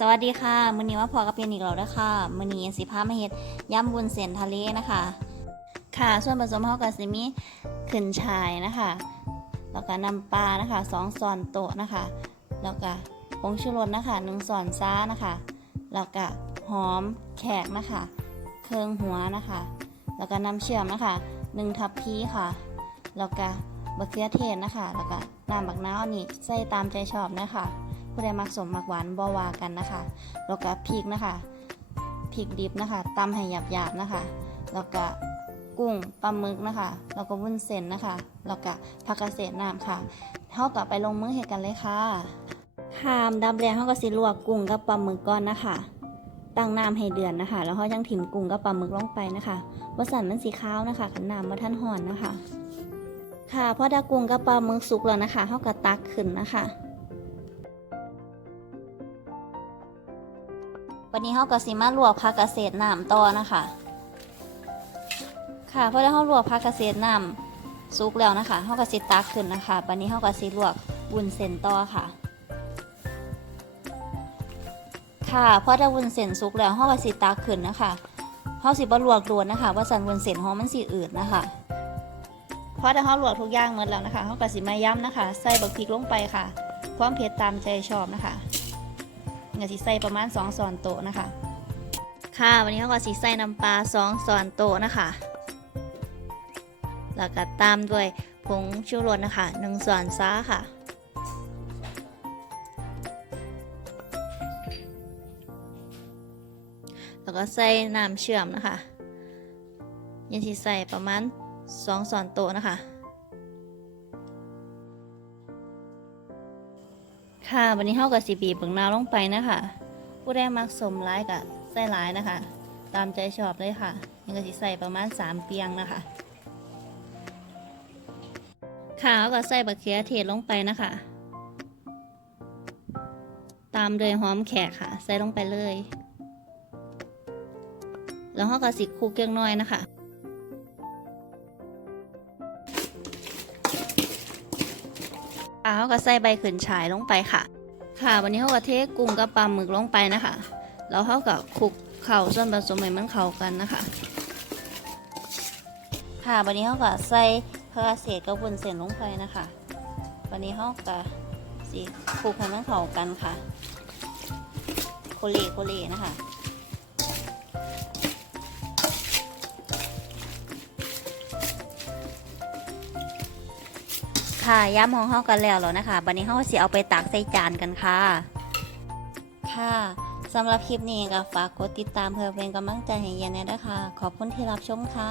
สวัสดีค่ะมื้อนี้ว่าพอกับเพียนอีกแล้วนะคะมื้อนี้สิพามาเฮ็ดยำวุ้นเส้นทะเลนะคะ ค่ะ ส่วนผสมเฮาก็สิมีขึ้นชายนะคะ แล้วก็น้ำปลานะคะสองช้อนโต๊ะนะคะ แล้วก็ผงชูรสนะคะหนึ่งช้อนซ้านะคะ แล้วก็หอมแขกนะคะ เครื่องหัวนะคะ แล้วก็น้ำเชื่อมนะคะหนึ่งทัพพีค่ะ แล้วก็บะเขือเทศนะคะ แล้วก็น้ำบักน้าวนี่ใส่ตามใจชอบนะคะ ผู้ใดมักสมมักหวานบ่ว่ากันนะคะแล้วก็พริกนะคะพริกดิบนะคะตำให้หยาบๆนะคะแล้วก็กุ้งปลาหมึกนะคะแล้วก็วุ้นเส้นนะคะแล้วก็ผักกระเศษน้ำค่ะเท่ากับไปลงมือเหตุกันเลยค่ะค่ะดับแรกเขาก็สิลวกกุ้งกับปลาหมึกก่อนนะคะตั้งน้ำให้เดือนนะคะ แล้วเขายังถิ่มกุ้งกับปลาหมึกลงไปนะคะวสันมันสีขาวนะคะขันน้ำมาท่านห่อนนะคะ ค่ะพอด้กุ้งกับปลาหมึกสุกแล้วนะคะเขาก็ตักขึ้นนะคะ วันนี้เขาก็สิมาลวกผักเกษตรน้ำต่อนะคะ ค่ะเพราะได้เขาลวกผักเกษตรน้ำสุกแล้วนะคะเขาก็สิตักขึ้นนะคะวันนี้เขาก็สิลวกวุ้นเส้นต่อค่ะ ค่ะเพราะได้วุ้นเส้นสุกแล้วเขาก็สิตักขึ้นนะคะเขาสิบ่ลวกโดนนะคะ ว่าสันวุ้นเส้นหอมมันสิอืดนะคะเพราะได้เขาลวกทุกอย่างหมดแล้วนะคะเขาก็สิมาย้ำนะคะ ใส่บักพริกลงไปค่ะ ความเผ็ดตามใจชอบนะคะ เงาสีใส่ประมาณ2ช้อนโต๊ะนะคะ ค่ะวันนี้เขาก็สีใส่น้ำปลา2ช้อนโต๊ะนะคะ แล้วก็ตามด้วยผงชูรสนะคะ1ช้อนซ้าค่ะแล้วก็ใส่น้ำเชื่อมนะคะ ยังสีใส่ประมาณ2ช้อนโต๊ะนะคะ ค่ะวันนี้เฮากับสีบีบเบิ่งนาวลงไปนะคะ ผู้ได้มักสมร้ายกับใส่ร้ายนะคะ ตามใจชอบเลยค่ะยังก็สิใส่ประมาณ 3 เปียงนะคะค่ะแล้วก็ใส่บะเขือเทศลงไปนะคะ ตามด้วยหอมแขกค่ะ ใส่ลงไปเลย แล้วเฮาก็สิคลุกเกียงน้อยนะคะ ค่ะเขาก็ใส่ใบขืนฉายลงไปค่ะ ค่ะ วันนี้เขาก็เทกุ้งกับปลาหมึกลงไปนะคะแล้วเขาก็คลุกเข่าส่วนผสมให้มันเข้ากันนะคะ ค่ะวันนี้เขาก็ใส่ผักกาเศษกับวุ้นเส้นลงไปนะคะวันนี้เขาก็สิคลุกให้มันเข้ากันค่ะ โคเลโคเลนะคะ ค่ะย้ำของเฮากันแล้วแล้วนะคะบันนี้เฮาสิเอาไปตักใส่จานกันค่ะ ค่ะสำหรับคลิปนี้ก็ฝากกดติดตามเพื่อเป็นกำลังใจให้เย็นแน่นะคะขอบคุณที่รับชมค่ะ